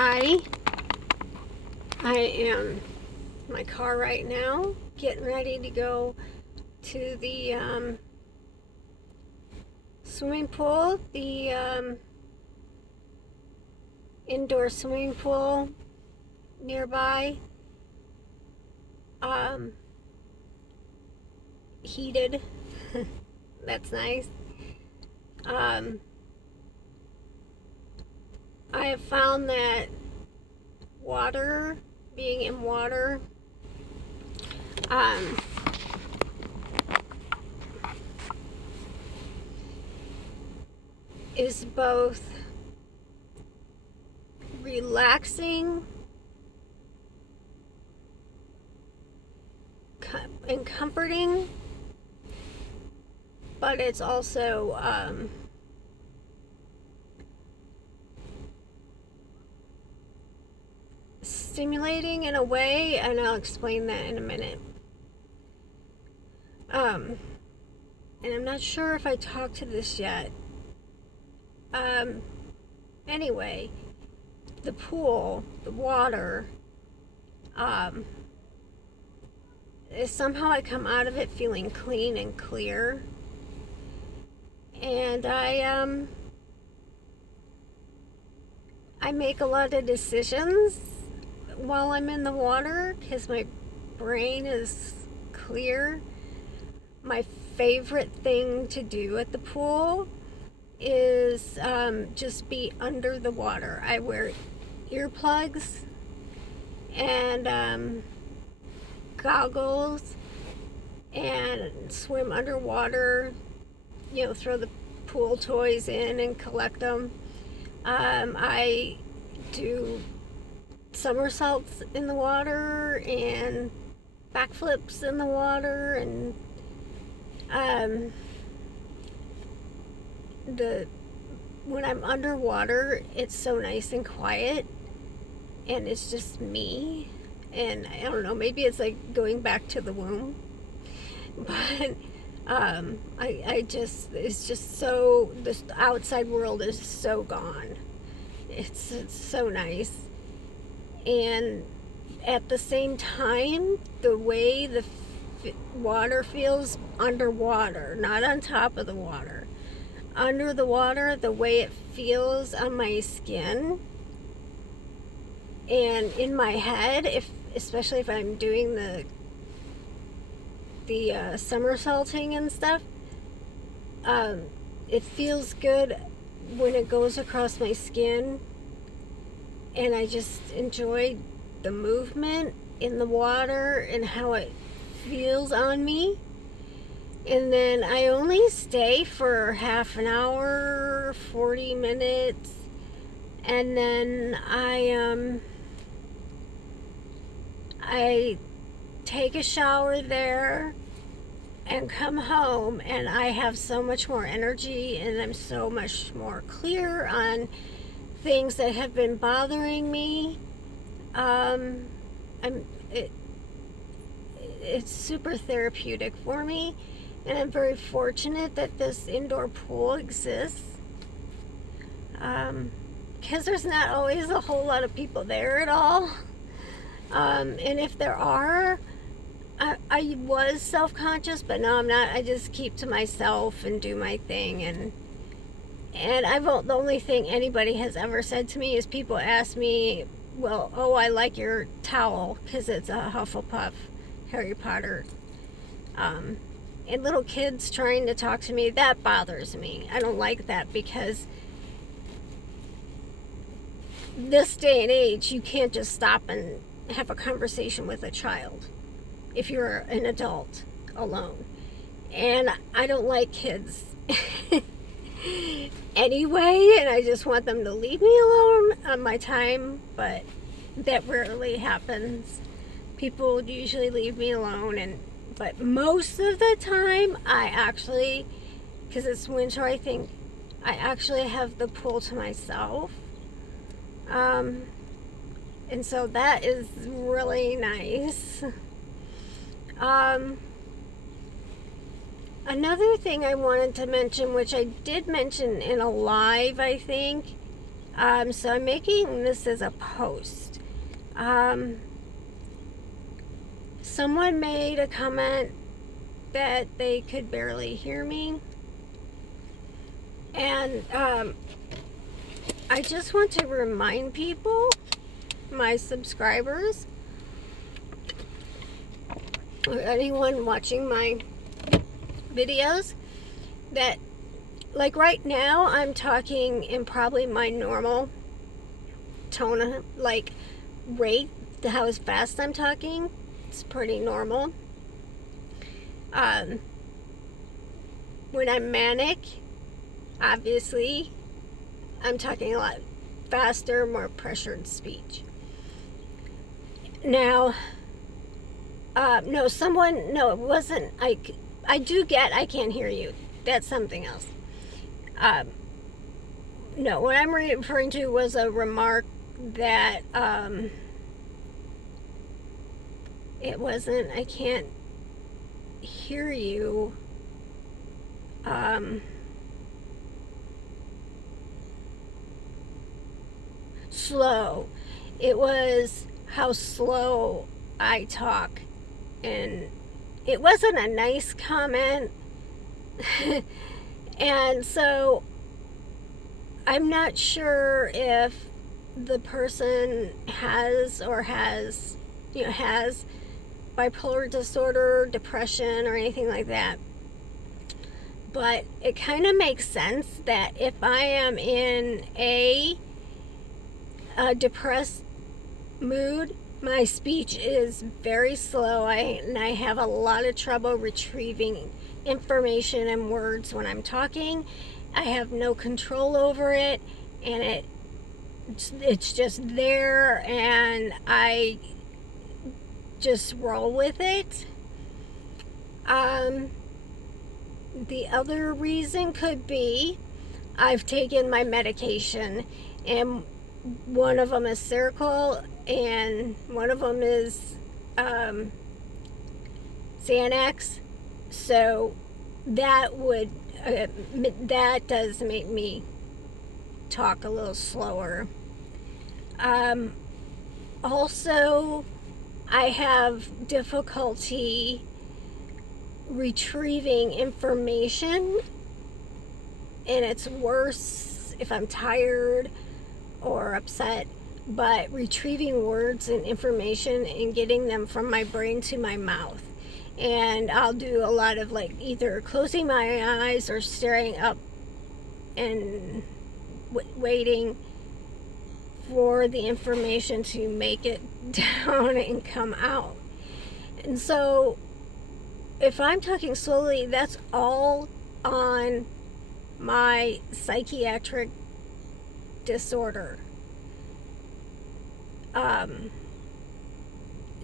Hi, I am in my car right now, getting ready to go to the swimming pool, the indoor swimming pool nearby. Um, Heated. That's nice. Um, I have found that being in water, um, is both relaxing and comforting, but it's also stimulating in a way, and I'll explain that in a minute. And I'm not sure if I talked to this yet. Anyway, the pool, the water, somehow I come out of it feeling clean and clear. And I make a lot of decisions while I'm in the water because my brain is clear. My favorite thing to do at the pool is just be under the water. I wear earplugs and goggles and swim underwater, throw the pool toys in and collect them. I do somersaults in the water and backflips in the water, and when I'm underwater, it's so nice and quiet, and it's just me. And I don't know, maybe it's like going back to the womb, but it's just so, the outside world is so gone. It's so nice. And at the same time, the way the water feels underwater, not on top of the water, under the water, the way it feels on my skin and in my head, especially if I'm doing the somersaulting and stuff, it feels good when it goes across my skin, and I just enjoy the movement in the water and how it feels on me. And then I only stay for half an hour, 40 minutes, and then I take a shower there and come home, and I have so much more energy, and I'm so much more clear on things that have been bothering me. It's super therapeutic for me, and I'm very fortunate that this indoor pool exists, because there's not always a whole lot of people there at all. And if there are, I was self-conscious, but now I'm not. I just keep to myself and do my thing. And the only thing anybody has ever said to me is people ask me, well, oh, I like your towel because it's a Hufflepuff, Harry Potter. And little kids trying to talk to me, that bothers me. I don't like that, because this day and age, you can't just stop and have a conversation with a child if you're an adult alone. And I don't like kids anyway, and I just want them to leave me alone on my time, but that rarely happens. People usually leave me alone, but most of the time I actually, because it's winter, I think I actually have the pool to myself. And so that is really nice. Another thing I wanted to mention, which I did mention in a live, I think, So I'm making this as a post. Someone made a comment that they could barely hear me. And I just want to remind people, my subscribers, or anyone watching my videos, that like right now I'm talking in probably my normal tone, like rate, how fast I'm talking. It's pretty normal. When I'm manic, obviously I'm talking a lot faster, more pressured speech. Now, no, it wasn't. I do get, I can't hear you. That's something else. No, what I'm referring to was a remark that, it wasn't, I can't hear you. Slow. It was how slow I talk. And it wasn't a nice comment. And so I'm not sure if the person has bipolar disorder, depression, or anything like that. But it kind of makes sense that if I am in a depressed mood, my speech is very slow, and I have a lot of trouble retrieving information and words when I'm talking. I have no control over it, and it's just there, and I just roll with it. The other reason could be I've taken my medication, and one of them is Seroquel, and one of them is Xanax. So that does make me talk a little slower. Also, I have difficulty retrieving information, and it's worse if I'm tired or upset, but retrieving words and information and getting them from my brain to my mouth. And I'll do a lot of like either closing my eyes or staring up and waiting for the information to make it down and come out. And so if I'm talking slowly, that's all on my psychiatric disorder.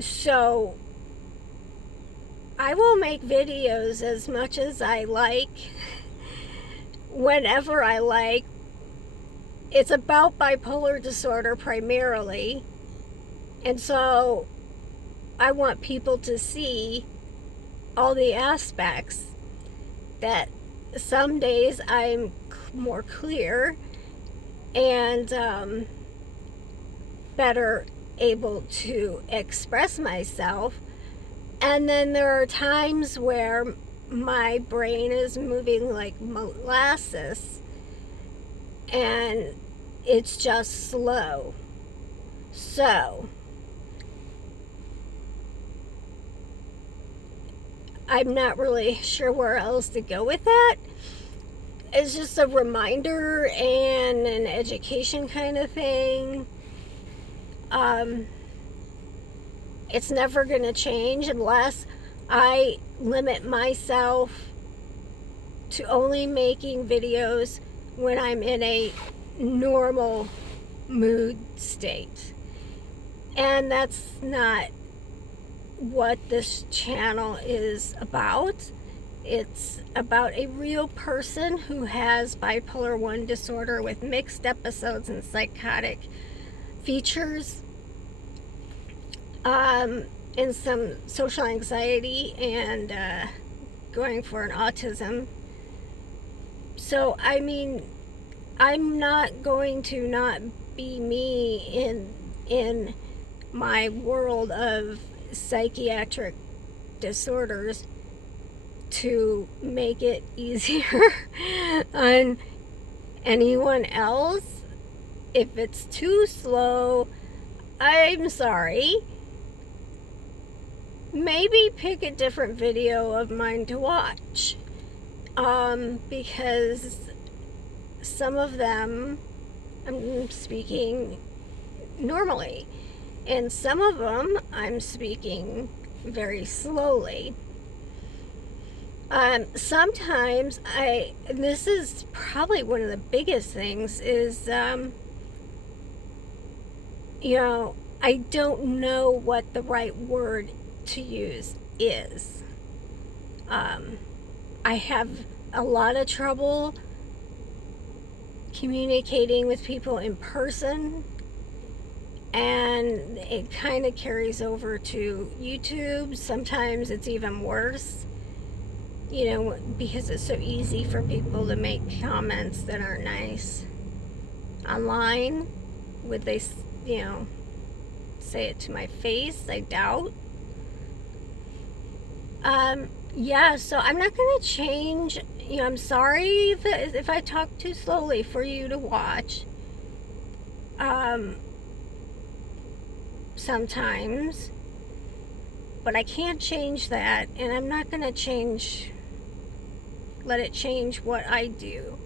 So I will make videos as much as I like, whenever I like. It's about bipolar disorder primarily, and so I want people to see all the aspects that some days I'm more clear and better able to express myself, and then there are times where my brain is moving like molasses and it's just slow. So I'm not really sure where else to go with that. It's just a reminder and an education kind of thing. It's never going to change unless I limit myself to only making videos when I'm in a normal mood state. And that's not what this channel is about. It's about a real person who has bipolar 1 disorder with mixed episodes and psychotic features, and some social anxiety, and going for an autism. So I mean, I'm not going to not be me in my world of psychiatric disorders to make it easier on anyone else. If it's too slow, I'm sorry. Maybe pick a different video of mine to watch. Because some of them I'm speaking normally, and some of them I'm speaking very slowly. Sometimes and this is probably one of the biggest things, is, I don't know what the right word to use is. I have a lot of trouble communicating with people in person, and it kind of carries over to YouTube. Sometimes it's even worse, because it's so easy for people to make comments that aren't nice online. Would they, say it to my face? I doubt. Yeah, so I'm not going to change. I'm sorry if I talk too slowly for you to watch. Sometimes. But I can't change that, and I'm not going to let it change what I do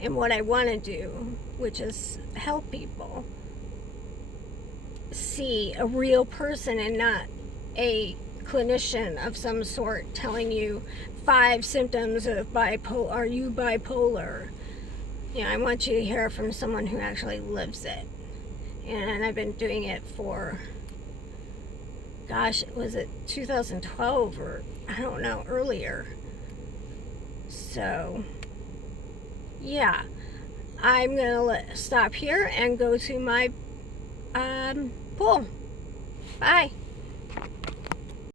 and what I want to do, which is help people see a real person and not a clinician of some sort telling you 5 symptoms of bipolar. Are you bipolar? I want you to hear from someone who actually lives it. And I've been doing it for, gosh, was it 2012 or I don't know, earlier. So, yeah, I'm gonna stop here and go to my pool. Bye.